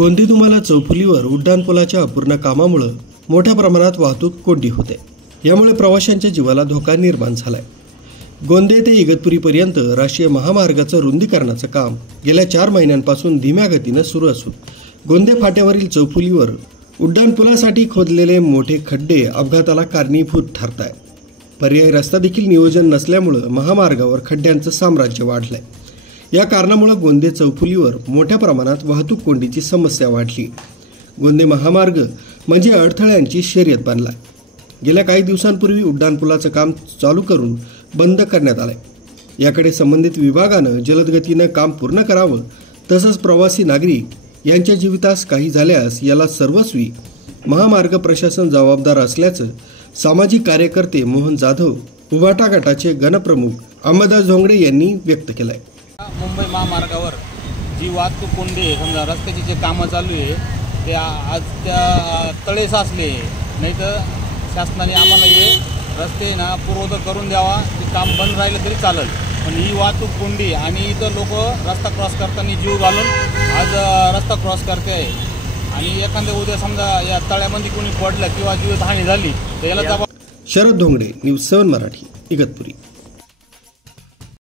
गोंदितुमाला चौफुलीवर उड्डाणपुलाच्या अपूर्ण कामामुळे मोठ्या प्रमाणात वाहतूक कोंडी होते। यामुळे प्रवाशांच्या जीवाला धोका निर्माण झालाय। गोंदे ते इगतपुरीपर्यंत राष्ट्रीय महामार्गाचं रुंदीकरणाचं काम गेल्या 4 महिन्यांपासून धीम्या गतीने सुरू असून गोंदे फाट्यावरील चौफुलीवर उड्डाणपुलासाठी खोदलेले मोठे खड्डे अपघाताला कारणीभूत ठरत आहेत। पर्यायी रस्ता देखील नियोजन नसल्यामुळे महामार्गावर खड्ड्यांचं साम्राज्य वाढलंय। या कारणामुळे गोंदे चौफुलीवर मोठ्या प्रमाणात वाहतूक कोंडीची समस्या वाढली। गोंदे महामार्ग म्हणजे अडथळ्यांची शर्यत बनला। गेल्या काही दिवसांपूर्वी उड्डाणपुलाचं काम चालू करून बंद करण्यात आलंय। याकडे संबंधित विभागानं जलद गतीनं काम पूर्ण करावं, तसंच प्रवासी नागरिक यांच्या जीवितास काही झाल्यास याला सर्वस्वी महामार्ग प्रशासन जबाबदार असल्याचं सामाजिक कार्यकर्ते मोहन जाधव उभाटा गटाचे गणप्रमुख अंबादास झोंगडे यांनी व्यक्त केलंय। मुंबई महामार्गावर जी वाहतूक कोंडी आहे, समजा रस्त्याची जे कामं चालू आहे ते आज त्या तळे साचले, नाही तर शासनाने आम्हाला हे रस्ते ना पूर्ववत करून द्यावा। ते काम बंद राहिलं तरी चालेल, पण ही वाहतूक कोंडी आणि इथं लोक रस्ता क्रॉस करताना जीव घालून आज रस्ता क्रॉस करते आहे आणि एखाद्या उद्या समजा या तळ्यामध्ये कोणी पडलं किंवा जीवितहानी झाली तर याला शरद धोंगडे, न्यूज 7 मराठी, इगतपुरी।